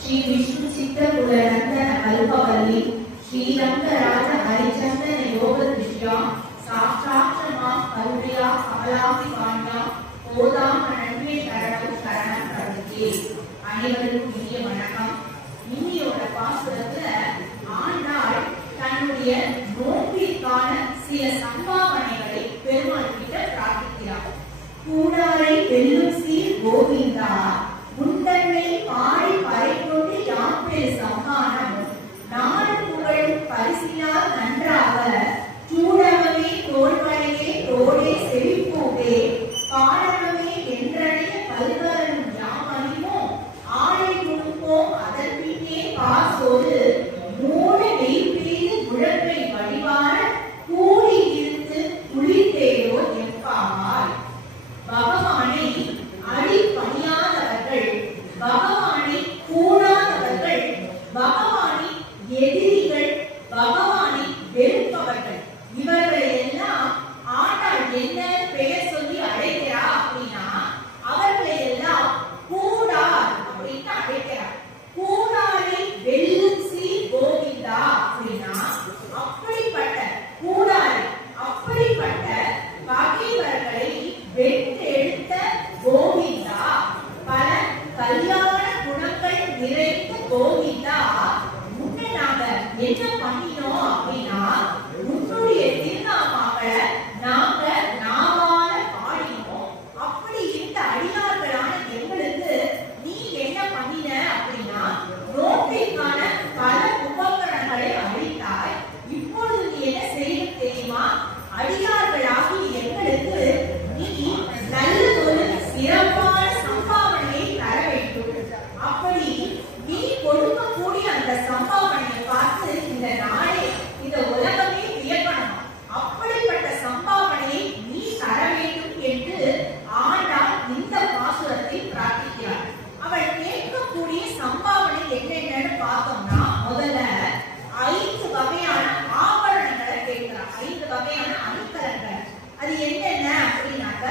श्री विष्णु चित्र कुलनंदन अल्पवल्ली श्रीरंग राज हरिचंदन योग दृश्या साक्षात् मां करुणया कमलापि वाण्या ஓதாம் நன்மை தரணும் சரணம் கருதி. அனைவருக்கும் இனிய வணக்கம். இன்னியோட பாசுரத்துல ஆண்டாள் தன்னுடைய நோக்கிற்கான சில சம்பாவனைகளை பெருமாள் கிட்ட பிரார்த்திக்கிறார். கூடாரை வெல்லும் சீர் கோவிந்தா முந்தன்மை பாடி பறை கொண்டு யாப்பெரு சம்மானம் நாடு புகழும் பரிசினால் நன்றாக சூடகமே தோல்வளையே தோடே செழிப்பூவே பாடகமே என்றடைய பல்வரும் யாமறிமோ ஆடை கொடுப்போம் அதன் பின்னே பாசோடு மூட நெய்பெய்து முழங்கை வழிவார கூடி இருந்து குளித்தேரோ எப்பாவாய். பகவானை அடி பணியாதவர்கள், பகவானை கூடாதவர்கள், பகவானை எதிரிகள், பகவானை வெறுப்பவர்கள், இவர்களை எல்லாம் ஆண்டாள் என்ன பெயர் சொல்லி அழைக்கிறா அப்படின்னா அவர்களை எல்லாம் கூடார் அப்படின்னு அழைக்கிறார். கூடாரை வெல்லும் சீர் கோவிந்தா அப்படின்னா அப்படிப்பட்ட கூடாரை, அப்படிப்பட்ட பகைவர்களை வென்றெடுத்த கோவிந்தா, பல கல்யாண குணங்கள் நிறைந்த கோவிந்தா, முன்ன நாங்க என்ன பண்ணினோம் அப்படின்னா உன்னுடைய திருநாமாக்களை நாங்க நாவால பாடினோம். அப்படி இந்த அடியார்களான எங்களுக்கு நீ என்ன பண்ணின அப்படின்னா நோக்கிற்கான பல உபகரணங்களை அளித்தாய். இப்பொழுது நீ என்ன செய்ய தெரியுமா? அடியார்களாகி எங்களுக்கு நீ நல்ல ஒரு சிறப்பான சம்பாவனையை தர வேண்டும். அப்படி நீ கொடுக்கக்கூடிய அந்த சம்பாவனையை பார்த்து இந்த நாடே, இந்த உலகமே வியக்கணும். அப்படிப்பட்ட சம்பாவனையை நீ தர வேண்டும் என்று ஆண்டாள் இந்த பாசுரத்தை பிரார்த்திக்கிறார். அவள் கேட்கக்கூடிய சம்பாவனை என்னென்னு பார்த்தோம்னா முதல்ல 5 வகையான ஆபரணங்களை கேட்கிறார். 5 வகையான அணிகலன்கள். அது என்னென்ன அப்படின்னாக்க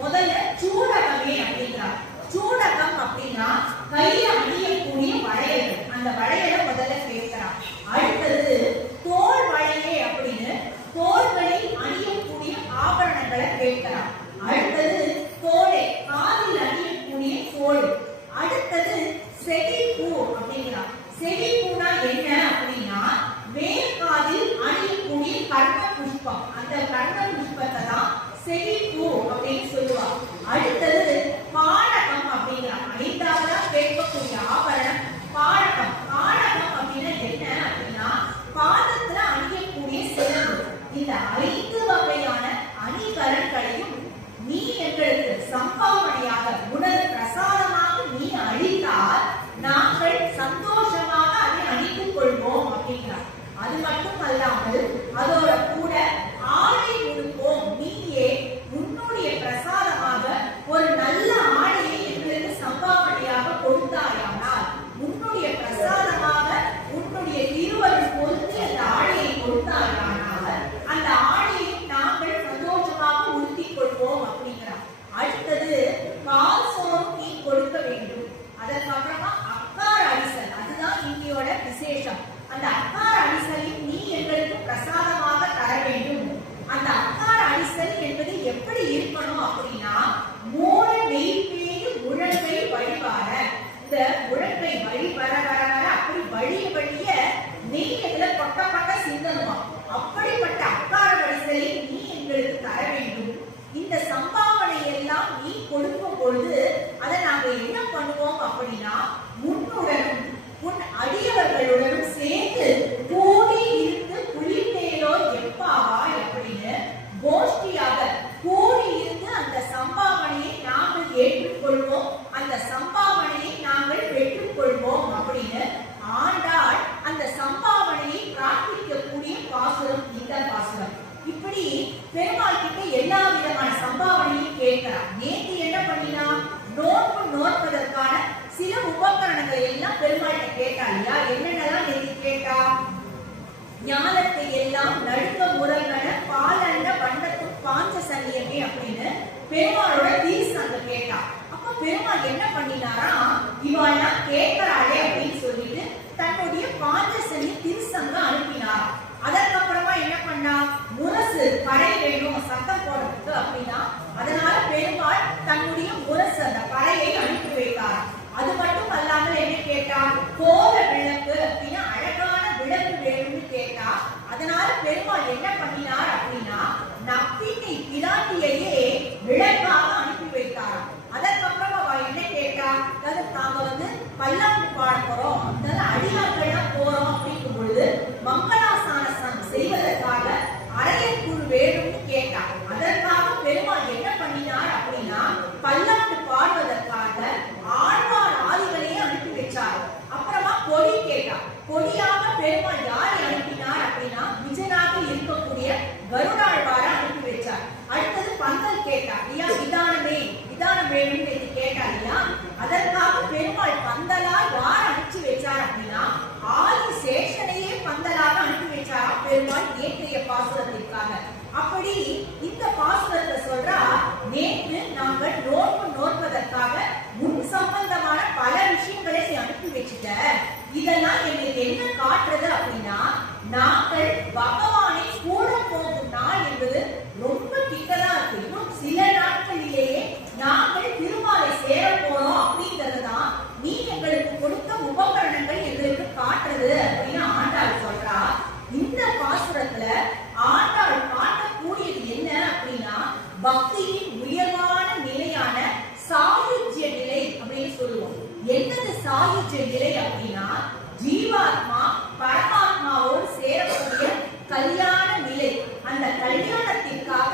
முதல்ல சூடகமே அப்படிங்கிறார். சூடகம் அப்படின்னா கையில அணியக்கூடிய வளையல், அந்த வளையலை முதல்ல கேட்கிறார். அடுத்தது தோல் வளையே அப்படின்னு தோள்களில் அணியக்கூடிய ஆபரணங்களை கேட்கிறார். அடுத்தது தோடை, காலில் அணியக்கூடிய தோல். அடுத்தது செவிப்பூ அப்படிங்கிறார். செவிப்பூனா என்ன அப்படின்னா மேற்காதில் அணியக்கூடிய கர்ண புஷ்பம், அந்த கர்ண புஷ்பத்தை தான் செவிப்பூ அப்படின்னு சொல்லுவார். அடுத்தது பாடகம் அப்படிங்கிறார். 5ஆவதா கேட்கக்கூடிய ஆபரணம் பாடகம். பாடகம் அப்படின்னா என்ன அப்படின்னா பாதத்துல அணியக்கூடிய சிறப்பு. இந்த 5 வகையான அணிகலன்களையும் நீ எங்களுக்கு சம்பாவனையாக உனது பிரசாதமாக நீ அளித்தால் நாங்கள் சந்தோஷமாக அதை அணிந்து கொள்வோம் அப்படிங்கிறார். அது மட்டும் அல்லாமல் அதோட கூட ஆடை கொடுப்போம். நீயே உன்னுடைய பிரசாதமாக ஒரு நல்ல ஆடையை எங்களுக்கு சம்பாவனையாக கொடுத்தாயானால், உன்னுடைய பிரசாதமாக உன்னுடைய திருவருள் பொறுத்து அந்த ஆடையை கொடுத்தாயானால் அந்த ஆடையை நாங்கள் சந்தோஷமாக உடுத்திக் கொள்வோம் அப்படிங்கிறார். அடுத்தது பால் சோறும் நீ கொடுக்க வேண்டும். அதற்கப்புறமா அக்கார அரிசல், அதுதான் இன்னையோட விசேஷம். அந்த அக்கார அரிசலையும் நீ எங்களுக்கு பிரசாதமாக தர வேண்டும். அந்த அக்கார அரிசல் என்பது எப்படி இருக்கணும் அப்படின்னா மூல நெய்பெய்து முழங்கை வழிவார, இந்த முழங்கை வழி வர வர வர அப்படி வழிய வழிய நெய் இதுல கொட்டப்பட்ட சிந்தனுமா. அப்படிப்பட்ட அக்கார அரிசலை நீ எங்களுக்கு தர வேண்டும். இந்த சம்பாவனை எல்லாம் நீ கொடுக்கும் பொழுது அதை நாங்க என்ன பண்ணுவோம் அப்படின்னா உன்னுடனும் உன் அடியவர்களுடனும் சேர்ந்து கூடி இருந்து குளித்தேரோ எப்பாவாய் அப்படின்னு கோஷ்டியாக கூடி இருந்து அந்த சம்பாவனையை நாங்கள் ஏற்றுக்கொள்வோம், அந்த சம்பாவனையை நாங்கள் பெற்றுக்கொள்வோம் அப்படின்னு ஆண்டாள் அந்த சம்பாவனையை பிரார்த்திக்கக்கூடிய பாசுரம் இந்த பாசுரம். இப்படி பெருமாள் கிட்ட எல்லா விதமான சம்பாவனையும் கேட்கிறார். நேற்று என்ன பண்ணினா நோன்பு நோற்பதற்கான சில உபகரணங்களை எல்லாம் பெருமாள்கிட்ட கேட்டா இல்லையா? என்னென்னலாம் நேற்று கேட்டா? ஞானத்தை எல்லாம் நடுக்க முரங்கன பாலண்ட வண்ணத்தும் பாஞ்ச பெருமாளோட தீர்சங்க கேட்டா. அப்ப பெருமாள் என்ன பண்ணினாரா, இவெல்லாம் கேட்கிறாளே அப்படின்னு சொல்லிட்டு தன்னுடைய பாஞ்சசனி திருசங்க அனுப்பினார். அதற்கப்புறமா என்ன பண்ணா, முரசு பறை வேணும் சத்தம் போடுறதுக்கு அப்படின்னா, அதனால பெருமாள் தன்னுடைய முரசு அந்த பறையை அனுப்பி வைத்தார். அது மட்டும் அல்லாமல் என்ன கேட்டா, கோல விளக்கு அப்படின்னா அழகான விளக்கு வேணும்னு கேட்டா. அதனால பெருமாள் என்ன பண்ணினார் அப்படின்னா, நப்பினை பிராட்டியையே விளக்காக அனுப்பி வைத்தார். அதற்கப்புறம் அவ என்ன கேட்டா, நாங்க பல்லாண்டு பாட போறோம், அதனால அடியார்கள்லாம் போறோம் அப்படிங்கும் பொழுது மங்களாசான செய்வதற்காக அரையர் குழு வேணும்னு கேட்டா. அதற்காக பெருமாள் என்ன பண்ணினார் அப்படின்னா, பல்லாண்டு பாடுவதற்காக ஆழ்வார் ஆதிகளையே அனுப்பி வச்சார். அப்புறமா கொடி கேட்டா. கொடியாக பெருமாள் யாரை அனுப்பினார் அப்படின்னா, விஜயனாக இருக்கக்கூடிய கருடாழ்வாரை அனுப்பி வச்சார். அடுத்தது பந்தல் கேட்டா இல்லையா, விதானம் வேணும்னு கேட்டா இல்லையா. அதற்காக பெருமாள் பந்தலா யார் அனுப்பிச்சு வச்சார் அப்படின்னா, ஆதி சேஷனையே பந்தலாக அனுப்பி வச்சாரா பெருமாள் நேற்றைய பாசுரத்திற்காக. அப்படி இந்த பாசுரத்தை சொல்றா, நேற்று நாங்கள் நோற்பதற்காக முன் சம்பந்தமான பல விஷயங்களை அனுப்பி வச்சுட்ட. இதெல்லாம் எங்களுக்கு என்ன காட்டுறது அப்படின்னா, நாங்கள் பகவானை கூட போகும் நாள் என்பது ரொம்ப கிட்டதான் இருக்கு. இன்னும் சில நாட்களிலேயே நாங்கள் திருமாலை சேர போறோம் அப்படிங்கறதுதான் நீ எங்களுக்கு கொடுத்த உபகரணங்கள் எங்களுக்கு காட்டுறது அப்படின்னு ஆண்டாள் சொல்றா. இந்த பாசுரத்துல ஆண்டாள் காட்டக்கூடியது என்ன அப்படின்னா, பக்தியின் உயர்வான நிலையான சாயுஜ்ய நிலை அப்படின்னு சொல்லுவோம். என்னது சாயுஜ்ய நிலை அப்படின்னா, ஜீவாத்மா பரமாத்மாவோடு சேரக்கூடிய கல்யாண நிலை. அந்த கல்யாணத்திற்காக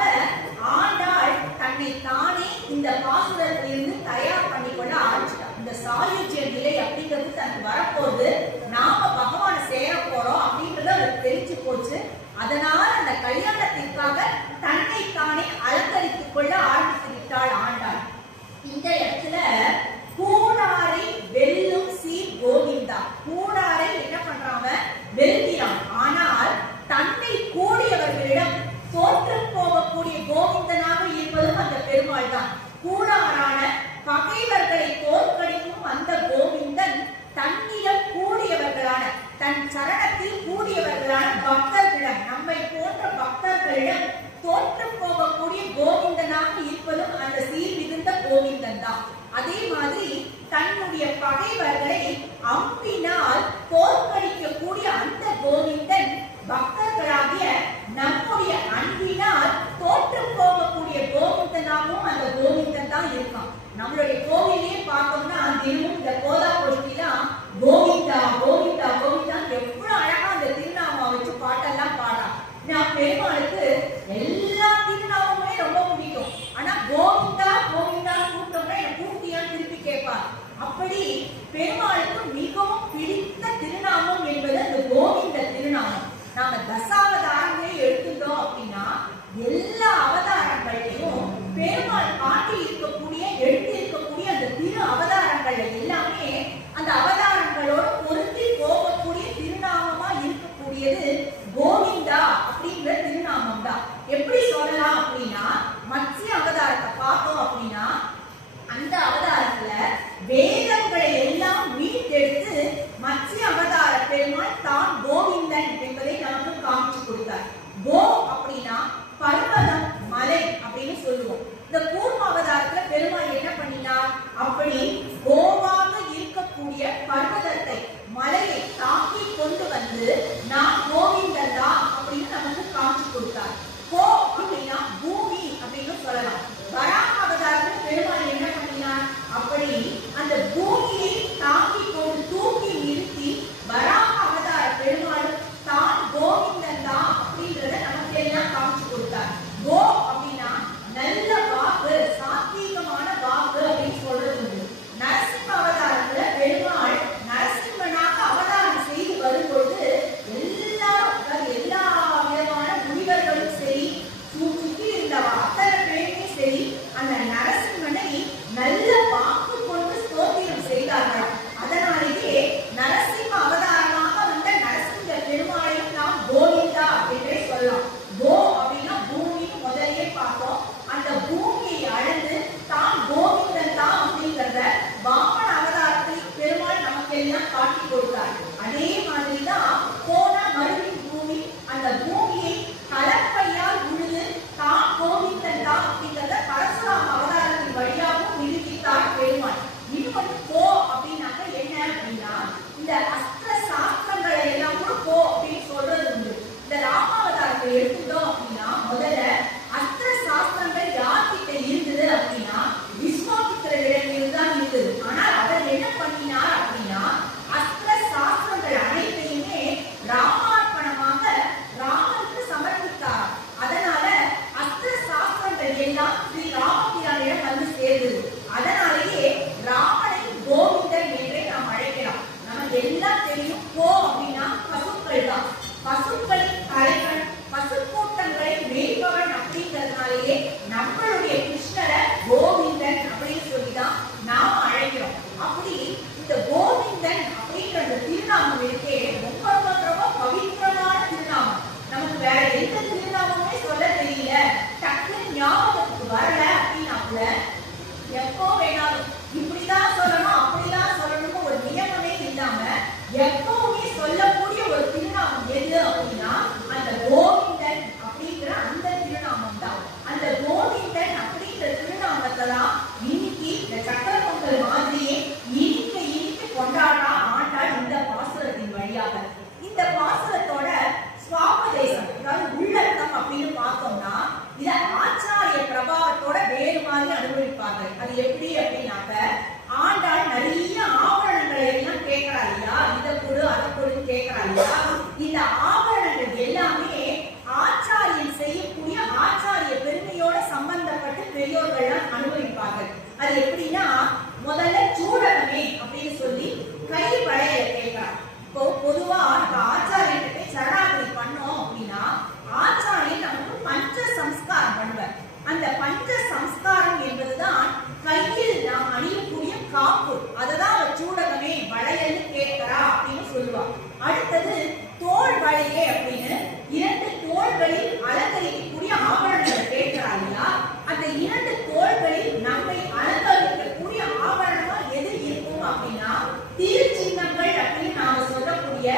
அந்த பஞ்ச சம்ஸ்காரம் என்பதுதான் கையில் நாம் அணியக்கூடிய காப்பு. அததான் அவ சூடகமே வளையல்னு கேட்கிறா அப்படின்னு சொல்லுவா. அடுத்தது தோல் வளையே அப்படின்னு 2 தோள்களில் அலங்கரிக்கக்கூடிய ஆபரணங்களை கேட்கிறா இல்லையா? அந்த 2 தோள்களில் நம்மை அலங்கரிக்கக்கூடிய ஆபரணமா எது இருக்கும் அப்படின்னா திருச்சின்னங்கள் அப்படின்னு நாம சொல்லக்கூடிய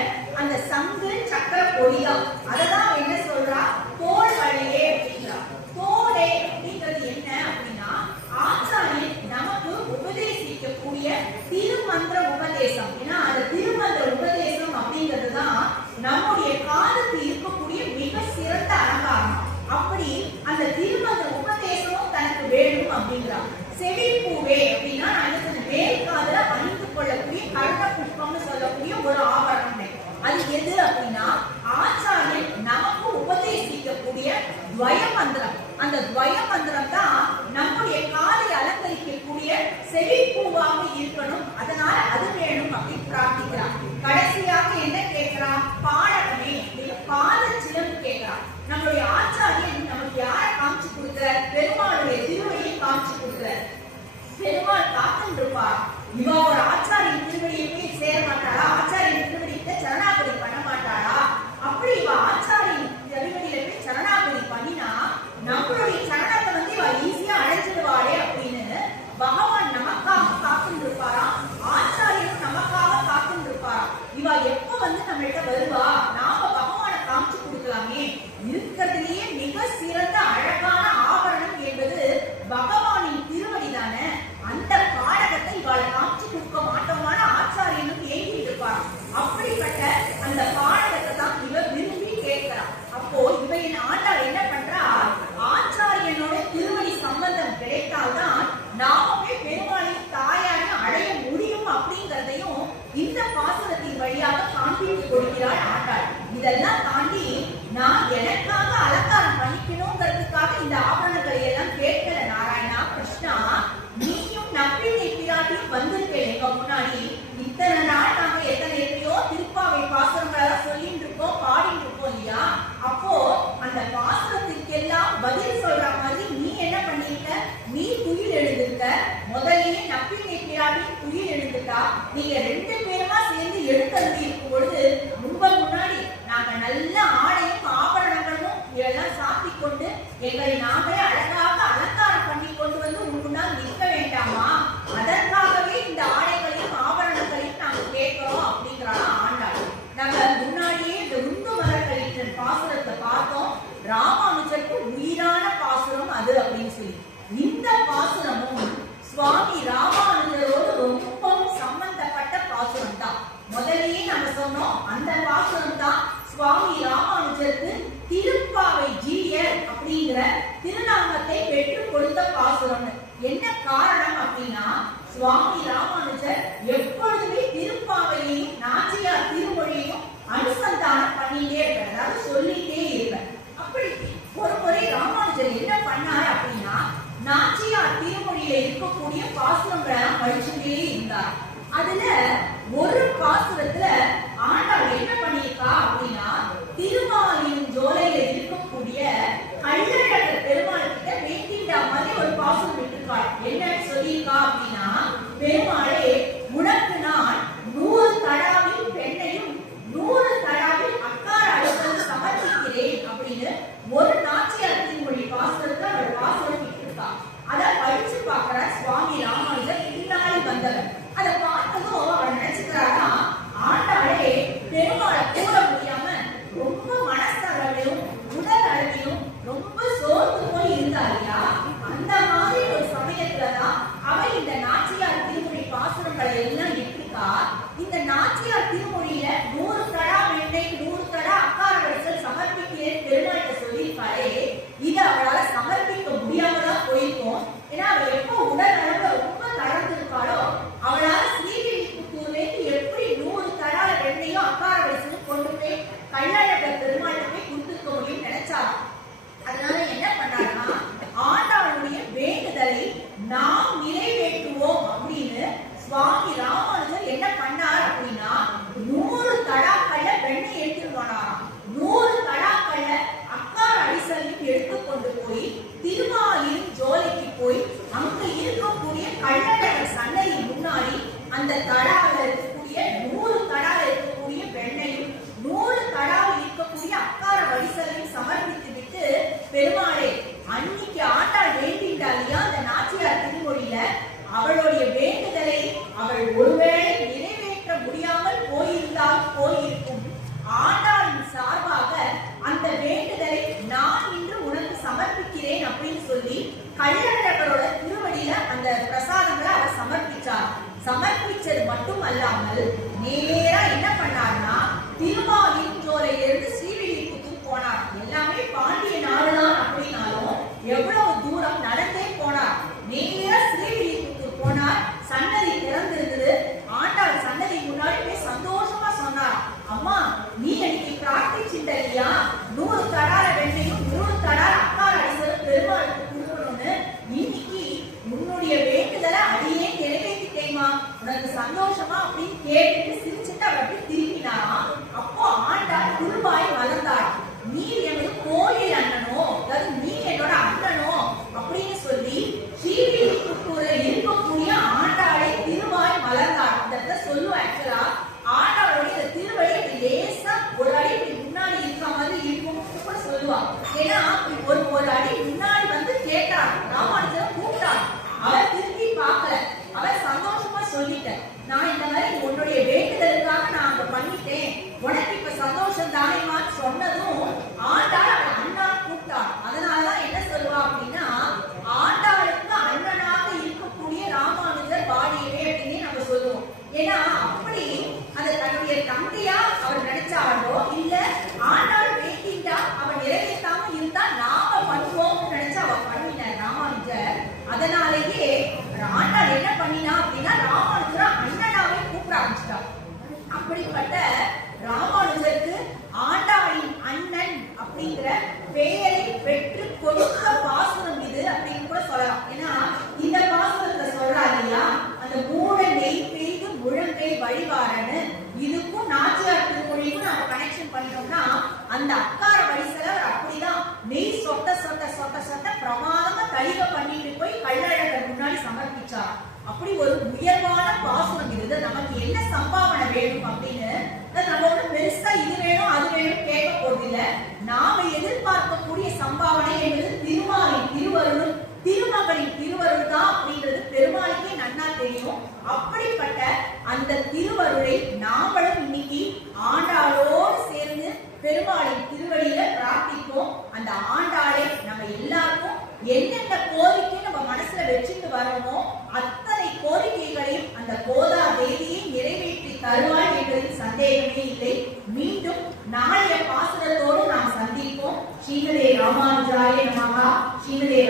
அந்த சங்கு சக்கர பொடிதான். அததான் என்ன சொல்றா? தோல் வளையே அப்படிங்கிறா. தோலே அப்படிங்கிறது என்ன அப்படின்னா ஆச்சாரியன் நமக்கு உபதேசிக்கக்கூடிய திருமந்திர உபதேசம். ஏன்னா அந்த திருமந்திர உபதேசம் அப்படிங்கிறது தான் நம்முடைய காதுக்கு இருக்கக்கூடிய மிக சிறந்த அலங்காரம். அப்படி அந்த திருமந்திர உபதேசமும் தனக்கு வேணும் அப்படிங்கிறார். செவிப்பூவே அப்படின்னா மேல் காதுல அணிந்து கொள்ளக்கூடிய கர்ண புஷ்பம்னு சொல்லக்கூடிய ஒரு ஆபரணம். அது எது அப்படின்னா ஆச்சாரியன் நமக்கு உபதேசிக்கக்கூடிய துவய மந்திரம். அந்த துவய மந்திரம் தான் நம்முடைய காதை அலங்கரிக்கக்கூடிய செவிப்பூவாக இருக்கணும். அதனால அது வேணும் அப்படின்னு பிரார்த்திக்கிறார். கடைசியாக என்ன கேட்கிறான்? பாடகமே பாத சிலம்பு கேட்கிறான். நம்மளுடைய ஆச்சாரியன் நமக்கு யாரை காமிச்சு கொடுக்கிற? பெருமாளுடைய திருவடியை காமிச்சு கொடுக்கிற. பெருமாள் காத்துன்னு இருப்பார். இவா ஒரு ஆச்சாரியின் திருவடியை போய் சேர மாட்டாளா? ஆச்சாரியின் திருவடியிட்ட சரணாகதி பண்ண மாட்டாளா? அப்படி இவ ஆச்சாரியின் திருவடியில போய் சரணாகதி பண்ணினா நம்மளுடைய சரணத்தை வந்து இவ ஈஸியா அடைஞ்சிடுவாளே அப்படின்னு பகவான் நமக்காக காத்துன்னு இருப்பாரா? ஆச்சாரியனும் நமக்காக காத்துன்னு இருப்பாரா? இவ எப்ப வந்து நம்மள்கிட்ட வருவா? நாம பகவானை காமிச்சு கொடுக்கலாமே. இருக்கிறதுலயே மிக சிறந்த அழகான ஆபரணம் என்பது பகவானின் திருவடி தானே. அந்த பாடகத்தை இவாளை காமிச்சு கொடுக்க மாட்டோமான ஆச்சாரியனும் ஏங்கிட்டு இருப்பார். அப்படிப்பட்ட அந்த பாடகத்தை தான் இவ விரும்பி கேட்கிறார். அப்போ இவையின் ஆண்டாள் என்ன பண்றா? ஆச்சாரியனோட திருவடி சம்பந்தம் கிடைத்தால்தான் நாமே பெருமாளின் தாயான அடைய முடியும் அப்படிங்கிறதையும் இந்த பாசுரத்தின் வழியாக காண்பித்து கொடுக்கிறாள் ஆண்டாள். இதெல்லாம் தாண்டி நான் எனக்காக அலங்காரம் பண்ணிக்கணுங்கிறதுக்காக இந்த ஆபரணங்களை எல்லாம் கேட்கல நாராயணா கிருஷ்ணா. நீயும் நம்பிக்கை பிராட்டியும் வந்திருக்கேன் எங்க முன்னாடி. இத்தனை நாள் நாங்க எத்தனையோ திருப்பாவை பாசுரங்களை சொல்லிட்டு இருக்கோம், பாடிட்டு இருக்கோம் இல்லையா? அப்போ அந்த பாசுரத்திற்கெல்லாம் பதில் சொல்ற மாதிரி நீ என்ன பண்ணிருக்க? நீ துயில் எழுதிருக்க. முதல்லயே நம்பிக்கை பிராட்டியும் துயில் எழுந்துட்டா. நீங்க 2 பேருமா சேர்ந்து எழுத்தருதி இருக்கும் பொழுது உங்க முன்னாடி நாங்க நல்ல ஆடையும் ஆபரணங்களும் இதெல்லாம் சாப்பிட்டு கொண்டு எங்களை நாங்களே அழகாக அலங்காரம் பண்ணி கொண்டு வந்து முன்னால் நிற்க வேண்டாமா? அதற்காகவே இந்த ஆடைகளையும் ஆபரணங்களையும் நாங்க கேட்கிறோம் அப்படிங்கிறாங்க ஆண்டாள். நாங்க முன்னாடியே இந்த உந்து மலர்களின் பாசுரத்தை பார்த்தோம். ராமானுஜருக்கு உயிரான பாசுரம் அது அப்படின்னு சொல்லி இந்த பாசுரமும் சுவாமி ராமானுஜரோடு ரொம்பவும் சம்பந்தப்பட்ட பாசுரம் தான். முதல்லயே நம்ம சொன்னோம் அந்த பாசுரம் தான் சுவாமி ராமானுஜருக்கு திருப்பாவை ஜீயர் அப்படிங்கிற திருநாமத்தை பெற்றுக் கொடுத்த பாசுரம். என்ன காரணம் அப்படின்னா சுவாமி ராமானுஜர் எப்பொழுதுமே திருப்பாவையையும் நாச்சியார் திருமொழியையும் அனுசந்தானம் பண்ணிட்டே இருப்பார், அதாவது சொல்லிட்டே இருப்பார். அப்படி ஒரு முறை ராமானுஜர் என்ன பண்ணார் அப்படின்னா நாச்சியார் திருமொழியில இருக்கக்கூடிய பாசுரங்களை படிச்சுட்டே இருந்தார். அதுல ஒரு பாசுரத்துல ஆண்டாள் என்ன பண்ணிருக்கா அப்படின்னா திருமாலின் ஜோலையில இருக்கக்கூடிய கள்ளழக பெருமாள் கிட்ட வேண்டிண்டா மாதிரி ஒரு பாசுரம் விட்டுருக்காள். என்ன சொல்லியிருக்கா அப்படின்னா பெருமாளே உனக்கு நான் 100 தடாவில் பெண்ணையும் 100 தடாவில் அக்கார அழுத்தம் சமர்ப்பிக்கிறேன் அப்படின்னு ஒரு நாச்சியார் திருமொழி பாசுரத்தை அவள் பாசுரம் விட்டுருக்கா. அதை படிச்சு பார்க்கிற சுவாமி ராமானுஜர் பின்னாடி வந்தவர். அதை பார்த்ததும் அவர் நினைச்சுக்கிறாரா ஆண்டாள் அவளுடைய வேண்டுதலை அவள் ஒருவேளை நிறைவேற்ற முடியாமல் போயிருக்கும். ஆண்டாளின் சார்பாக அந்த வேண்டுதலை நான் இன்று உனக்கு சமர்ப்பிக்கிறேன் அப்படின்னு சொல்லி கள்ளழகரோட திருவடியில அந்த பிரசாதங்களை அவர் சமர்ப்பிச்சார். சமர்ப்பிச்சது மட்டும் அல்லாமல் நேரா என்ன பண்ணார்னா திருமாலிருஞ்சோலையிலிருந்து ஸ்ரீவில்லிபுத்தூர் போனார். எல்லாமே பாண்டிய நாடுதான் அப்படின்னாலும் எவ்வளவு தூரம் நடந்தே போனார். நேரா ஸ்ரீவில்லிபுத்தூர் போனார். சன்னதி திறந்திருந்தது. ஆண்டாள் சன்னதி முன்னாடி போய் சந்தோஷமா சொன்னார், அம்மா நீ எனக்கு பிரார்த்திச்சிட்ட இல்லையா 100 தடார வெண்ணையும் 100 தடார அக்கார அடிசலும் பெருமாளுக்கு கொடுக்கணும்னு, இன்னைக்கு உன்னுடைய வேண்டுதலை அடியே நிறைவேற்றிட்டேமா, உனக்கு சந்தோஷமா அப்படின்னு கேட்டுட்டு சிரிச்சுட்டு அவர் அப்படி திரும்பினாராம். அப்போ ஆண்டாள் குருவாய் வளர்ந்தாள். நீ எனது கோயில் அண்ணனோ, அதாவது நீ என்னோட அண்ணனோ அப்படின்னு சொல்லி ஸ்ரீவில்லிபுத்தூர்ல இருக்கக்கூடிய ஆண்டாளை திருவாய் மலர்ந்தாள். இந்த சொல்லுவா ஆக்சுவலா ஆண்டாளுடைய திருவடி அப்படி லேசா ஒரு அடி முன்னாடி இருக்க மாதிரி இருக்கும் கூட சொல்லுவா. ஏன்னா ஒரு அடி முன்னாடி வந்து கேட்டாள், ராமானுஜர் கூப்பிட்டாள். அவர் திரும்பி பார்க்கல. அவர் சந்தோஷமா சொல்லிட்ட, நான் இந்த மாதிரி உன்னுடைய வேண்டுதலுக்காக நான் அங்க பண்ணிட்டேன், உனக்கு இப்ப சந்தோஷம் தானேமான்னு சொன்னதும் ஆண்டாள் அவள் அண்ணா கூப்பிட்டாள். அதனாலதான் என்ன சொல்லுவா அப்படின்னா, ஆண்டாளுக்கு அண்ணனாக இருக்கக்கூடிய ராமானுஜர் வாழியவே அப்படின்னு நம்ம சொல்லுவோம். ஏன்னா அப்படி அதை தன்னுடைய தந்தையா அவர் நினைச்சாலோ இல்ல ஆண்டாள் வேண்டிட்டா அவன் நிறைவேற்றாம இருந்தா நாம பண்ணுவோம் நினைச்சா அவன் பண்ணினார் ராமானுஜர். அதனாலேயே ஆண்டாள் என்ன பண்ணினா அப்படின்னா ராமானுஜரை அண்ணனாவே கூப்பிட ஆரம்பிச்சிட்டா. அப்படிப்பட்ட ராமானுஜருக்கு ஆண்டாளின் அண்ணன் அப்படிங்கிற பெயரை பெற்று கொடுத்த பாசுரம் இது அப்படின்னு கூட சொல்லலாம். ஏன்னா இந்த பாசுரத்தை சொல்றா இல்லையா, அந்த மூட நெய் பெய்து முழங்கை வழிபாரன்னு, இதுக்கும் நாச்சியார் திருமொழிக்கும் நம்ம கனெக்ஷன் பண்ணிட்டோம்னா அந்த அக்கார வரிசையில அவர் அப்படிதான் நெய் சொட்ட சொட்ட சொட்ட சொட்ட பிரமாதமா கழிக பண்ணிட்டு போய் கள்ளழகர் முன்னாடி சமர்ப்பிச்சார். அப்படி ஒரு உயர்வான பாசுரம் இது. நமக்கு என்ன சம்பாவனை வேணும் அப்படின்னு நம்ம ஒண்ணு பெருசா இது வேணும் அது வேணும் கேட்க போறதில்ல. நாம எதிர்பார்க்கக்கூடிய சம்பாவனை என்பது திருமாலின் திருவருள், திருமகளின் திருவருள் தான் அப்படின்றது பெருமாளுக்கே நன்னா தெரியும். அப்படிப்பட்ட அந்த திருவருளை நாமளும் இன்னைக்கு ஆண்டாளோடு சேர்ந்து பெருமாளின் திருவடியில பிரார்த்திப்போம். அந்த ஆண்டாளை நம்ம எல்லாருக்கும் என்னென்ன கோரிக்கை நம்ம மனசுல வச்சுட்டு வரணுமோ அத்தனை கோரிக்கைகளையும் அந்த கோதா தேவியை நிறைவேற்றி தருவாள் என்பதில் சந்தேகமே இல்லை. மீண்டும் நாளைய பாசுரத்தோடு நாம் சந்திப்போம். ஸ்ரீமதே ராமானுஜாய நமஹ. ஸ்ரீமதே